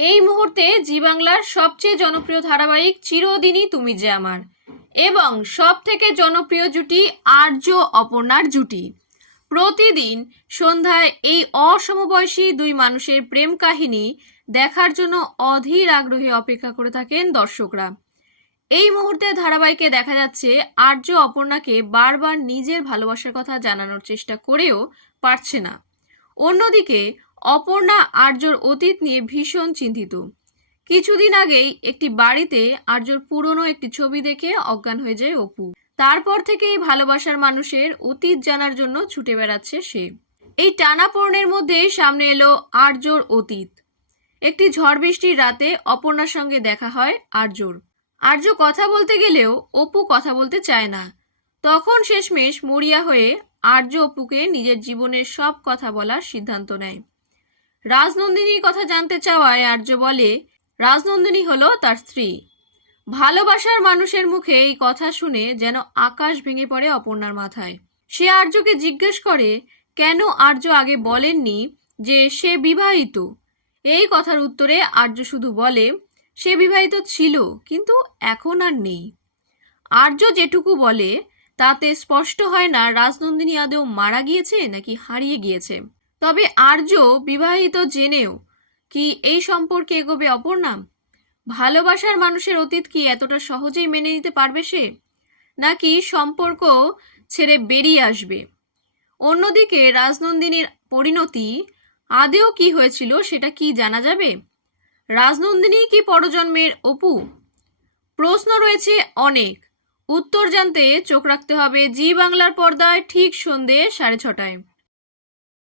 এই মুহূর্তে জি বাংলার সবচেয়ে জনপ্রিয় ধারাবাহিক চিরদিনই তুমি যে আমার। এবং সব থেকে জনপ্রিয় জুটি আর্য অপর্ণার জুটি। প্রতিদিন সন্ধ্যায় এই অসমবয়সী দুই মানুষের প্রেম কাহিনী দেখার জন্য অধীর আগ্রহে অপেক্ষা করে থাকেন দর্শকরা। এই মুহূর্তে ধারাবাহিকে দেখা যাচ্ছে আর্য অপর্ণাকে বারবার নিজের ভালোবাসার কথা জানানোর চেষ্টা করেও পারছে না। অন্যদিকে অপর্ণা আর্যর অতীত নিয়ে ভীষণ চিন্তিত। কিছুদিন আগেই একটি বাড়িতে আর্যর পুরনো একটি ছবি দেখে অজ্ঞান হয়ে যায় অপু। তারপর থেকেই ভালোবাসার মানুষের অতীত জানার জন্য ছুটে বেড়াচ্ছে সে। এই টানাপোড়েনের মধ্যে সামনে এলো আর্যর অতীত। একটি ঝড় বৃষ্টির রাতে অপর্ণার সঙ্গে দেখা হয় আর্যর। আর্য কথা বলতে গেলেও অপু কথা বলতে চায় না। তখন শেষমেশ মরিয়া হয়ে আর্য অপুকে নিজের জীবনের সব কথা বলার সিদ্ধান্ত নেয়। রাজনন্দিনীর কথা জানতে চাওয়ায় আর্য বলে, রাজনন্দিনী হলো তার স্ত্রী। ভালোবাসার মানুষের মুখে এই কথা শুনে যেন আকাশ ভেঙে পড়ে অপর্ণার মাথায়। সে আর্যকে জিজ্ঞেস করে, কেন আর্য আগে বলেননি যে সে বিবাহিত? এই কথার উত্তরে আর্য শুধু বলে, সে বিবাহিত ছিল, কিন্তু এখন আর নেই। আর্য যেটুকু বলে, তাতে স্পষ্ট হয় না রাজনন্দিনী আদেও মারা গিয়েছে নাকি হারিয়ে গিয়েছে। তবে আর্য বিবাহিত জেনেও কি এই সম্পর্কে এগোবে অপর্ণা ভালোবাসার মানুষের অতীত কি এতটা সহজেই মেনে নিতে পারবে সে? নাকি সম্পর্ক ছেড়ে বেরিয়ে আসবে? অন্যদিকে রাজনন্দিনীর পরিণতি আদেও কি হয়েছিল সেটা কি জানা যাবে? রাজনন্দিনী কি পরজন্মের অপু? প্রশ্ন রয়েছে অনেক। উত্তর জানতে চোখ রাখতে হবে জি বাংলার পর্দায় ঠিক সন্ধে সাড়ে ছটায়।